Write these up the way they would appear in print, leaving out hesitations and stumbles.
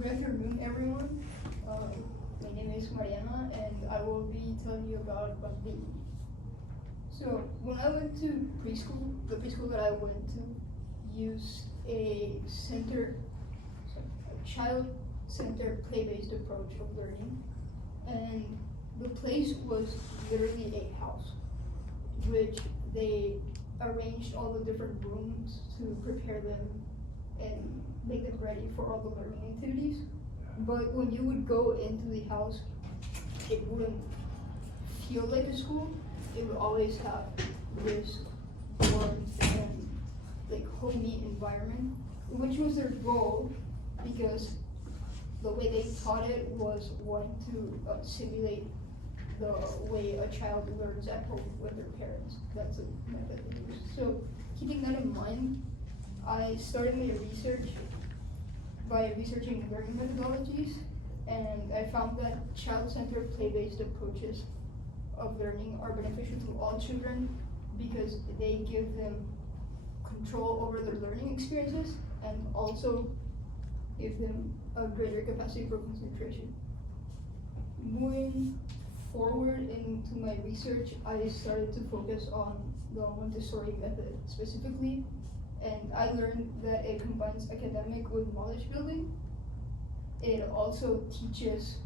Good afternoon, everyone. My name is Mariana, and I will be telling you about Bambini. So, when I went to preschool, the preschool that I went to used a child-centered play-based approach of learning, and the place was literally a house, which they arranged all the different rooms to prepare them and make them ready for all the learning activities. But when you would go into the house, it wouldn't feel like a school. It would always have this warmth and like homey environment, which was their goal, because the way they taught it was wanting to simulate the way a child learns at home with their parents. That's a method they use. So keeping that in mind, I started my research by researching learning methodologies, and I found that child-centered play-based approaches of learning are beneficial to all children because they give them control over their learning experiences and also give them a greater capacity for concentration. Moving forward into my research, I started to focus on the Montessori method specifically, and I learned that it combines academic with knowledge building. It also teaches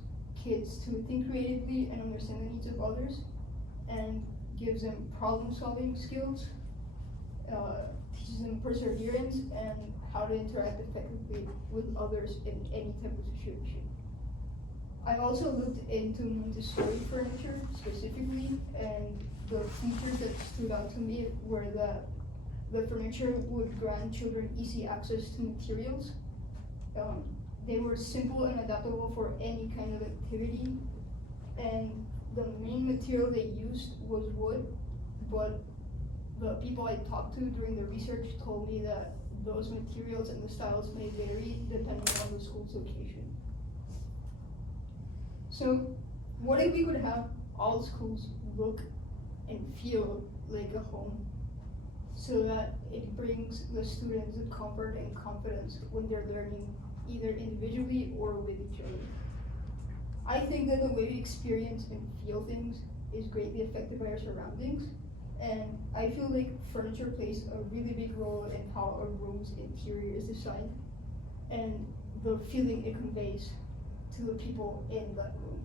kids to think creatively and understand the needs of others, and gives them problem-solving skills, teaches them perseverance and how to interact effectively with others in any type of situation. I also looked into Montessori furniture specifically, and the features that stood out to me were that the furniture would grant children easy access to materials. They were simple and adaptable for any kind of activity, and the main material they used was wood, but the people I talked to during the research told me that those materials and the styles may vary depending on the school's location. So, what if we could have all schools look and feel like a home, so that it brings the students the comfort and confidence when they're learning either individually or with each other? I think that the way we experience and feel things is greatly affected by our surroundings, and I feel like furniture plays a really big role in how a room's interior is designed and the feeling it conveys to the people in that room.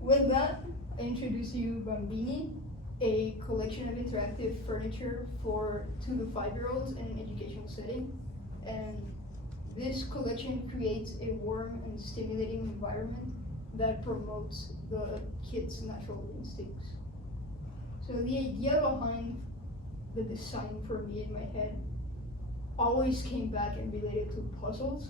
With that, I introduce you Bambini, a collection of interactive furniture for 2 to 5-year-olds in an educational setting. And this collection creates a warm and stimulating environment that promotes the kids' natural instincts. So the idea behind the design for me in my head always came back and related to puzzles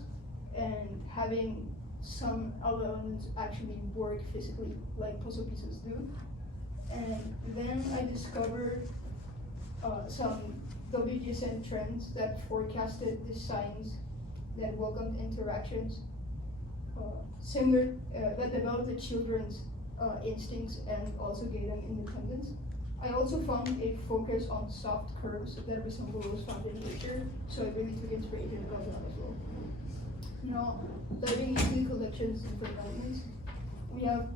and having some elements actually work physically like puzzle pieces do. And then I discovered some WGSN trends that forecasted designs that welcomed interactions, that developed the children's instincts and also gave them independence. I also found a focus on soft curves that resemble those found in nature, so I really took inspiration from that as well. Now, diving into the collection's different elements, we have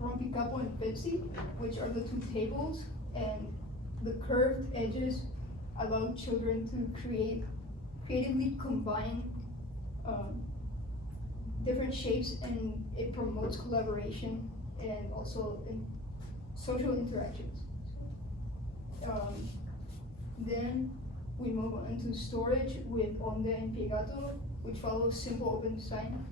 Rompicapo and Pepsi, which are the 2 tables, and the curved edges allow children to creatively combine different shapes, and it promotes collaboration and also social interactions. Then we move on into storage with Onde and Piegato, which follows simple open design.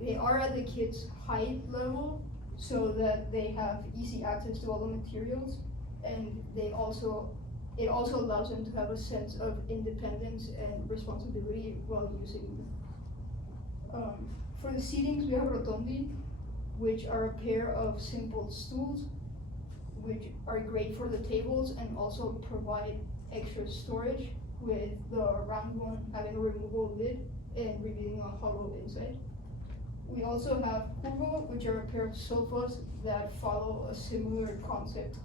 They are at the kids' height level, so that they have easy access to all the materials, and it also allows them to have a sense of independence and responsibility while using them. For the seatings, we have Rotondi, which are a pair of simple stools, which are great for the tables and also provide extra storage, with the round one having a removable lid and revealing a hollow inside. We also have Curvo, which are a pair of sofas that follow a similar concept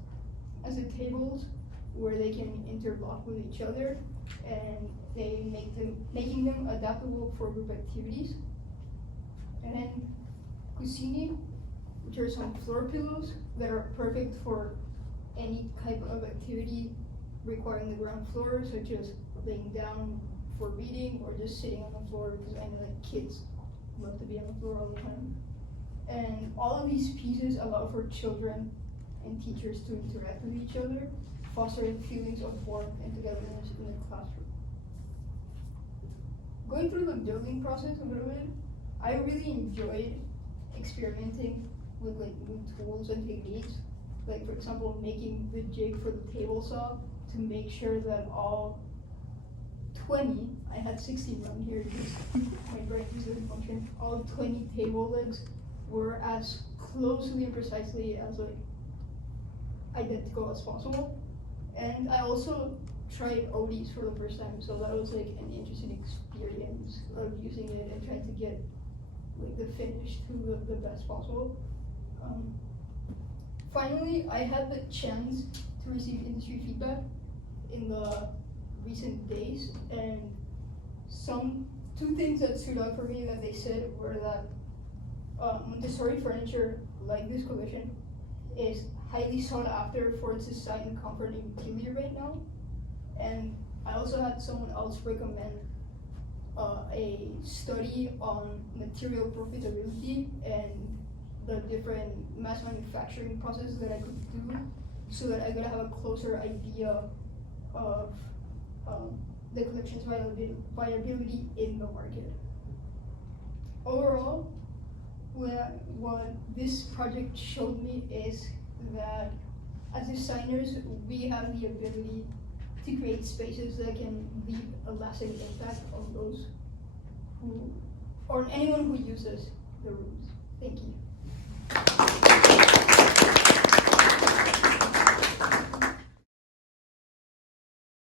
as the tables, where they can interlock with each other and making them adaptable for group activities. And cusini, which are some floor pillows that are perfect for any type of activity requiring the ground floor, such as laying down for reading or just sitting on the floor, because I know that kids love to be on the floor all the time. And all of these pieces allow for children and teachers to interact with each other, fostering feelings of warmth and togetherness in the classroom. Going through the building process a little bit, I really enjoyed experimenting with like new tools and techniques. Like for example, making the jig for the table saw to make sure that all 20, I had 16 down here because my brain didn't function, all 20 table legs were as closely and precisely as like identical as possible. And I also tried ODs for the first time, so that was like an interesting experience of using it and trying to get like the finish to the best possible. Finally, I had the chance to receive industry feedback in the recent days, and two things that stood out for me that they said were that Montessori furniture, like this collection, is highly sought after for its design and comfort and utility right now. And I also had someone else recommend a study on material profitability and the different mass manufacturing processes that I could do, so that I could have a closer idea of the collection's viability in the market. Overall, what this project showed me is that as designers, we have the ability to create spaces that can leave a lasting impact on those who, or anyone who uses the rooms. Thank you.